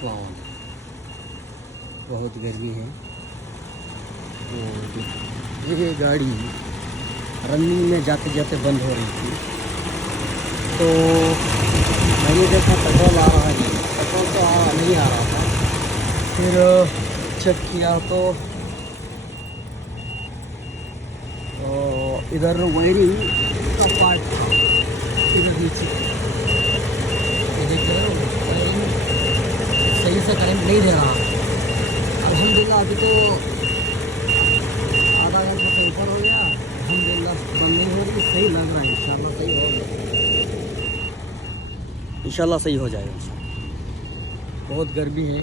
अस्सलाम वालेकुम। बहुत गर्मी है तो ये गाड़ी रनिंग में जाते जाते बंद हो रही थी, तो मैंने देखा पेट्रोल आ रहा है। पेट्रोल तो नहीं आ रहा था। फिर चेक किया तो इधर वायरिंग का पार्ट था, इधर नीचे वायरिंग सही से करंट नहीं दे रहा। अल्हम्दुलिल्लाह अभी तो आधा घंटा से ऊपर हो गया, अल्हम्दुलिल्लाह बंद नहीं हो रही, सही लग रहा है। इंशाल्लाह सही होगा, इंशाल्लाह सही हो जाएगा। बहुत गर्मी है।